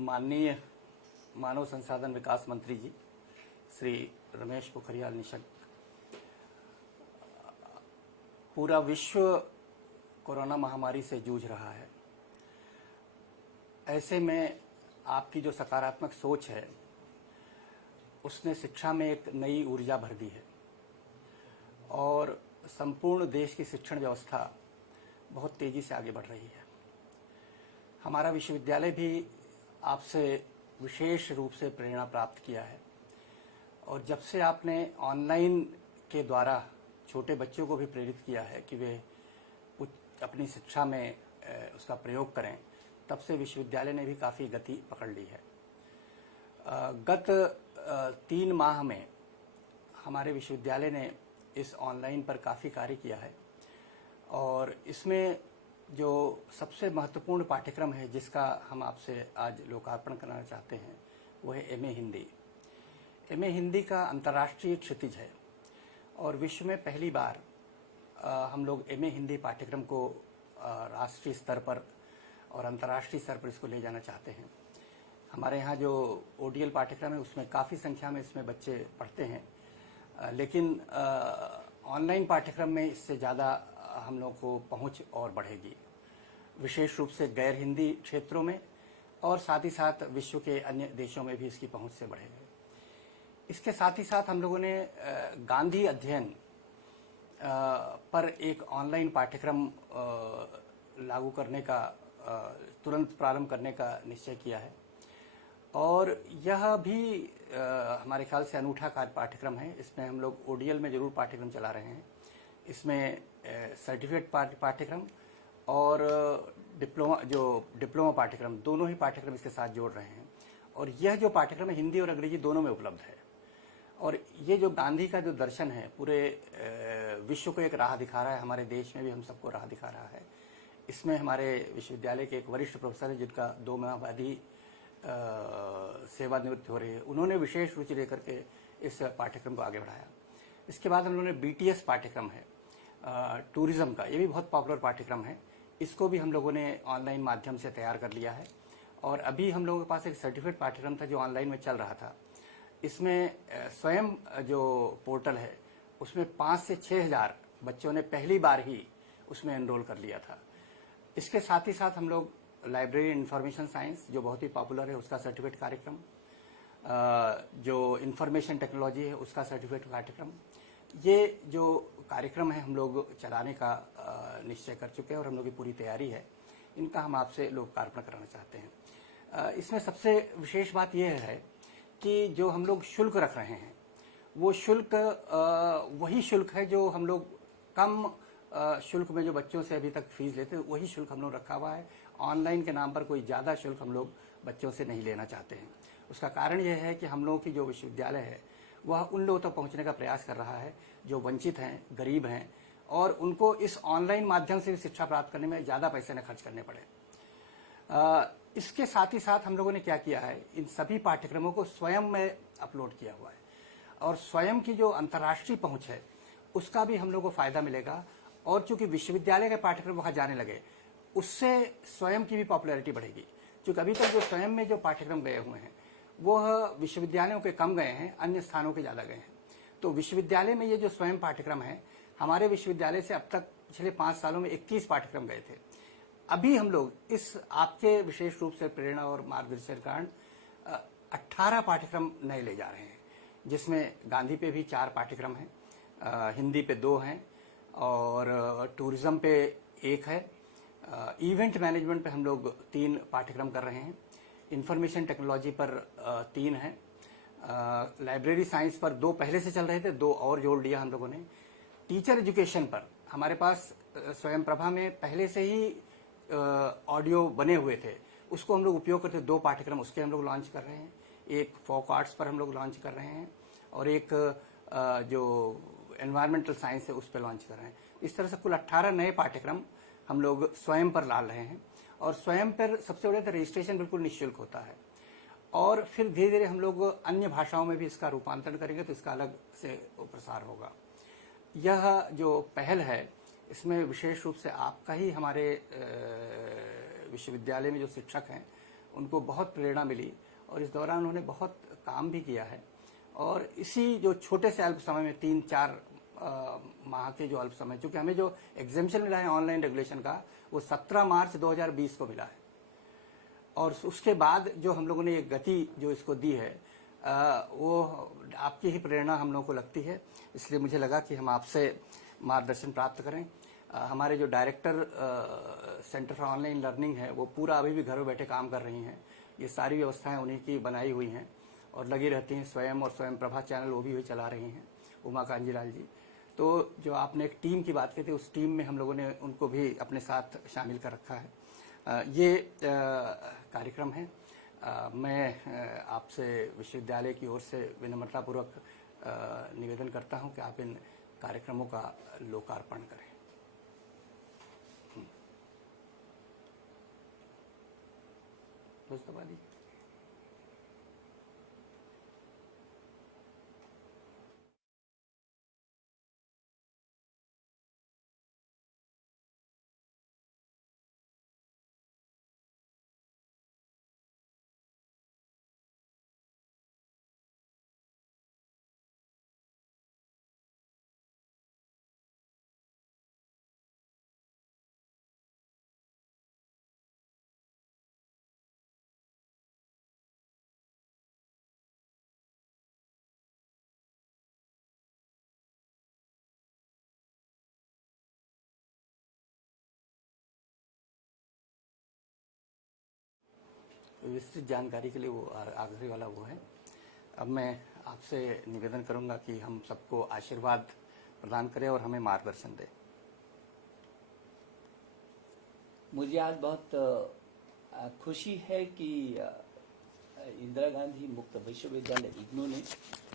माननीय मानव संसाधन विकास मंत्री जी श्री रमेश पोखरियाल निशंक, पूरा विश्व कोरोना महामारी से जूझ रहा है। ऐसे में आपकी जो सकारात्मक सोच है उसने शिक्षा में एक नई ऊर्जा भर दी है और संपूर्ण देश की शिक्षण व्यवस्था बहुत तेजी से आगे बढ़ रही है। हमारा विश्वविद्यालय भी आपसे विशेष रूप से प्रेरणा प्राप्त किया है और जब से आपने ऑनलाइन के द्वारा छोटे बच्चों को भी प्रेरित किया है कि वे अपनी शिक्षा में उसका प्रयोग करें, तब से विश्वविद्यालय ने भी काफ़ी गति पकड़ ली है। गत 3 माह में हमारे विश्वविद्यालय ने इस ऑनलाइन पर काफ़ी कार्य किया है और इसमें जो सबसे महत्वपूर्ण पाठ्यक्रम है जिसका हम आपसे आज लोकार्पण करना चाहते हैं वो है एमए हिंदी। एमए हिंदी का अंतर्राष्ट्रीय क्षितिज है और विश्व में पहली बार हम लोग एमए हिंदी पाठ्यक्रम को राष्ट्रीय स्तर पर और अंतर्राष्ट्रीय स्तर पर इसको ले जाना चाहते हैं। हमारे यहाँ जो ओडीएल पाठ्यक्रम है उसमें काफ़ी संख्या में इसमें बच्चे पढ़ते हैं, लेकिन ऑनलाइन पाठ्यक्रम में इससे ज़्यादा हम लोग को पहुँच और बढ़ेगी, विशेष रूप से गैर हिंदी क्षेत्रों में और साथ ही साथ विश्व के अन्य देशों में भी इसकी पहुँच से बढ़ेगी। इसके साथ ही साथ हम लोगों ने गांधी अध्ययन पर एक ऑनलाइन पाठ्यक्रम लागू करने का तुरंत प्रारंभ करने का निश्चय किया है और यह भी हमारे ख्याल से अनूठा पाठ्यक्रम है। इसमें हम लोग ओडीएल में जरूर पाठ्यक्रम चला रहे हैं, इसमें सर्टिफिकेट पाठ्यक्रम और डिप्लोमा पाठ्यक्रम दोनों ही पाठ्यक्रम इसके साथ जोड़ रहे हैं और यह जो पाठ्यक्रम है हिंदी और अंग्रेजी दोनों में उपलब्ध है। और ये जो गांधी का जो दर्शन है पूरे विश्व को एक राह दिखा रहा है, हमारे देश में भी हम सबको राह दिखा रहा है। इसमें हमारे विश्वविद्यालय के एक वरिष्ठ प्रोफेसर है जिनका 2 माह बाद ही सेवानिवृत्ति हो रही है, उन्होंने विशेष रुचि लेकर के इस पाठ्यक्रम को आगे बढ़ाया। इसके बाद हम लोगों ने बीटीएस पाठ्यक्रम है टूरिज्म का, ये भी बहुत पॉपुलर पाठ्यक्रम है, इसको भी हम लोगों ने ऑनलाइन माध्यम से तैयार कर लिया है और अभी हम लोगों के पास एक सर्टिफिकेट पाठ्यक्रम था जो ऑनलाइन में चल रहा था। इसमें स्वयं जो पोर्टल है उसमें 5 से 6 हज़ार बच्चों ने पहली बार ही उसमें एनरोल कर लिया था। इसके साथ ही साथ हम लोग लाइब्रेरी इंफॉर्मेशन साइंस जो बहुत ही पॉपुलर है उसका सर्टिफिकेट कार्यक्रम, जो इंफॉर्मेशन टेक्नोलॉजी है उसका सर्टिफिकेट कार्यक्रम, ये जो कार्यक्रम है हम लोग चलाने का निश्चय कर चुके हैं और हम लोग की पूरी तैयारी है। इनका हम आपसे लोकार्पण कराना चाहते हैं। इसमें सबसे विशेष बात यह है कि जो हम लोग शुल्क रख रहे हैं वो शुल्क वही शुल्क है जो हम लोग कम शुल्क में जो बच्चों से अभी तक फीस लेते हैं वही शुल्क हम लोग रखा हुआ है। ऑनलाइन के नाम पर कोई ज़्यादा शुल्क हम लोग बच्चों से नहीं लेना चाहते हैं। उसका कारण यह है कि हम लोगों की जो विश्वविद्यालय है वह उन लोगों तक पहुंचने का प्रयास कर रहा है जो वंचित हैं, गरीब हैं और उनको इस ऑनलाइन माध्यम से शिक्षा प्राप्त करने में ज़्यादा पैसे न खर्च करने पड़े। इसके साथ ही साथ हम लोगों ने क्या किया है, इन सभी पाठ्यक्रमों को स्वयं में अपलोड किया हुआ है और स्वयं की जो अंतर्राष्ट्रीय पहुंच है उसका भी हम लोग को फायदा मिलेगा और चूंकि विश्वविद्यालय के पाठ्यक्रम वहाँ जाने लगे उससे स्वयं की भी पॉपुलैरिटी बढ़ेगी। क्योंकि अभी तक जो स्वयं में जो पाठ्यक्रम गए हुए हैं वह विश्वविद्यालयों के कम गए हैं, अन्य स्थानों के ज़्यादा गए हैं। तो विश्वविद्यालय में ये जो स्वयं पाठ्यक्रम है, हमारे विश्वविद्यालय से अब तक पिछले 5 सालों में 21 पाठ्यक्रम गए थे। अभी हम लोग इस आपके विशेष रूप से प्रेरणा और मार्गदर्शन के कारण 18 पाठ्यक्रम नए ले जा रहे हैं, जिसमें गांधी पे भी 4 पाठ्यक्रम हैं, हिंदी पे 2 हैं और टूरिज्म पे 1 है, इवेंट मैनेजमेंट पे हम लोग 3 पाठ्यक्रम कर रहे हैं, इंफॉर्मेशन टेक्नोलॉजी पर 3 हैं, लाइब्रेरी साइंस पर 2 पहले से चल रहे थे, 2 और जोड़ लिया हम लोगों ने। टीचर एजुकेशन पर हमारे पास स्वयं प्रभा में पहले से ही ऑडियो बने हुए थे, उसको हम लोग उपयोग करते 2 पाठ्यक्रम उसके हम लोग लॉन्च कर रहे हैं। एक फोक आर्ट्स पर हम लोग लॉन्च कर रहे हैं और एक जो एनवायरमेंटल साइंस है उस पर लॉन्च कर रहे हैं। इस तरह से कुल 18 नए पाठ्यक्रम हम लोग स्वयं पर ला रहे हैं और स्वयं पर सबसे बड़े तो रजिस्ट्रेशन बिल्कुल निःशुल्क होता है और फिर धीरे धीरे हम लोग अन्य भाषाओं में भी इसका रूपांतरण करेंगे तो इसका अलग से प्रसार होगा। यह जो पहल है इसमें विशेष रूप से आपका ही हमारे विश्वविद्यालय में जो शिक्षक हैं उनको बहुत प्रेरणा मिली और इस दौरान उन्होंने बहुत काम भी किया है। और इसी जो छोटे से अल्प समय में 3-4 माह के जो अल्प समय, चूंकि हमें जो एग्जेम्पशन मिला है ऑनलाइन रेगुलेशन का वो 17 मार्च 2020 को मिला है, और उसके बाद जो हम लोगों ने ये गति जो इसको दी है वो आपकी ही प्रेरणा हम लोगों को लगती है। इसलिए मुझे लगा कि हम आपसे मार्गदर्शन प्राप्त करें। हमारे जो director centre for online learning है वो पूरा अभी भी घरों बैठे काम कर रही हैं। ये सारी व्यवस्थाएं उन्हीं की बनाई हुई हैं और लगी रहती हैं। स्वयं और स्वयं प्रभा चैनल वो भी चला रही हैं, उमा कांजीलाल जी। तो जो आपने एक टीम की बात की थी, उस टीम में हम लोगों ने उनको भी अपने साथ शामिल कर रखा है। ये कार्यक्रम है। मैं आपसे विश्वविद्यालय की ओर से विनम्रतापूर्वक निवेदन करता हूं कि आप इन कार्यक्रमों का लोकार्पण करें। मुस्तफा जी। विस्तृत जानकारी के लिए वो आखिरी वाला वो है। अब मैं आपसे निवेदन करूंगा कि हम सबको आशीर्वाद प्रदान करें और हमें मार्गदर्शन दें। मुझे आज बहुत खुशी है कि इंदिरा गांधी मुक्त विश्वविद्यालय इग्नू ने